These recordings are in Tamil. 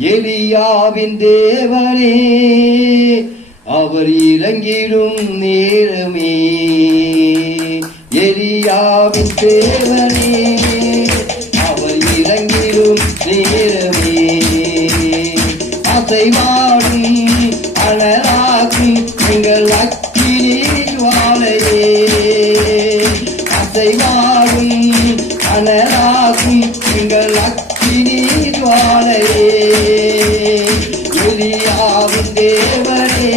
எலியாவின் தேவனே அவர் இறங்கிடும் நேரமே. எலியாவின் தேவனே அவர் இறங்கிடும் நேரமே. அசைவாடும் அனலாக்கும் எங்கள் அக்கினி ஜுவாலையே அசைவாடும் அனலாக்கும் எங்கள் அக்கி ஜுவாலையே எலியாவின் தேவனே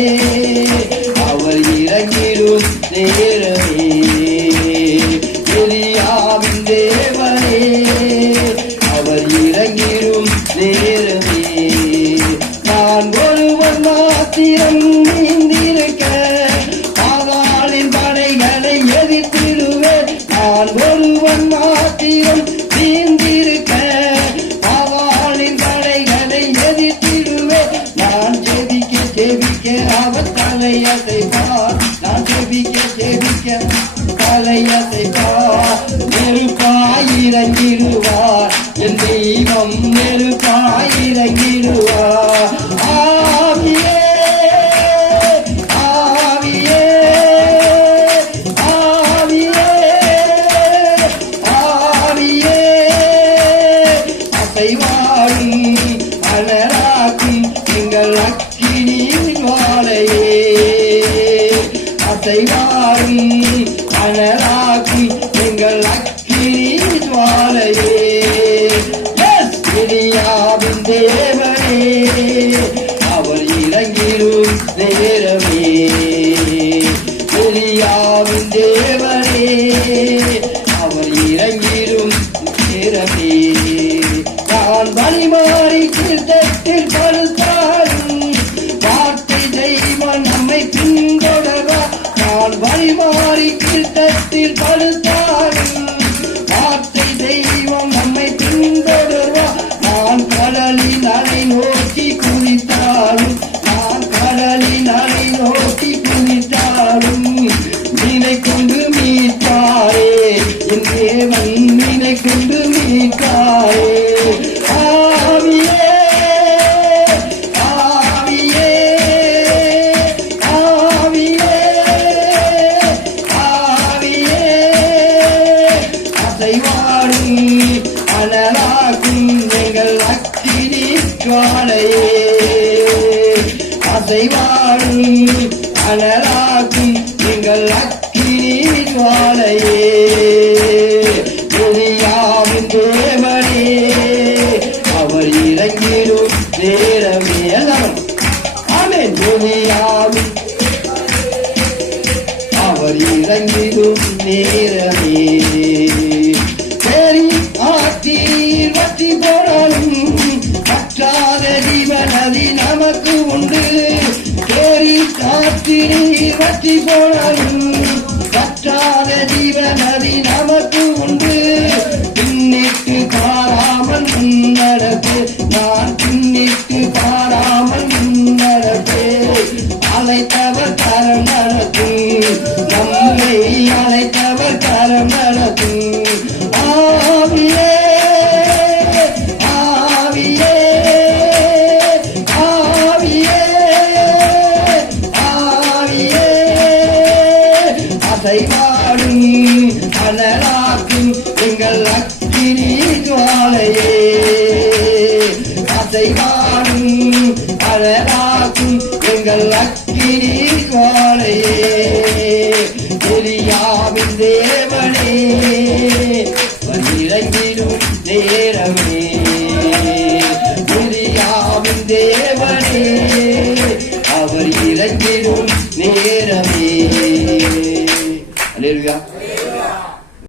அவர் இறங்கிடும் நேரம் தலையசைப்பார் நான் ஜெபிக்க ஜெபிக்க தலையசைப்பார் நெருப்பாயிரங்கிடுவார் என் தெய்வம் நெருப்பாயிரங்கிடுவார் ஆவியே ஆவியே ஆவியே ஆவியே. அசைவாடும் அனராக்கும் எங்கள் அக்கினி ஜுவாலையே அசைவாடும் அனராக்கும் எங்கள் அக்கினி ஜுவாலையே. எஸ் இனியாவின் தேவனே அவர் இறங்கிடும் நேரமே. நான் வழிமாறி தீர்த்தத்தில் படுத்தாலும் வார்த்தை தெய்வம் நம்மை பின்தொடர்வா. நான் கடலின் அலை நோக்கி குதித்தாலும் நான் கடலின் அலை நோக்கி குதித்தாலும் மீனை ஜுவாலையே அசைவாடும் அனலாக்கும் எங்கள் அக்கினி ஜுவாலையே எலியாவின் தேவனே அவர் இறங்கிடும் நேரமே எல்லாரும் ஆமென். எலியாவின் அவர் இறங்கிடும் காற்றீர் வற்றி போனாலும் பற்றாத ஜீவனதி நமக்கு உண்டு. பின்னிட்டு பாராமல் முன்னடப்பு நான் அசைவாடும் அனலாக்கும் எங்கள் அக்கினி ஜுவாலையே. அசைவாடும் அனலாக்கும் எங்கள் அக்கினி ஜுவாலையே. எலியாவின் தேவனே வந்திறங்கிடும் நேரமே.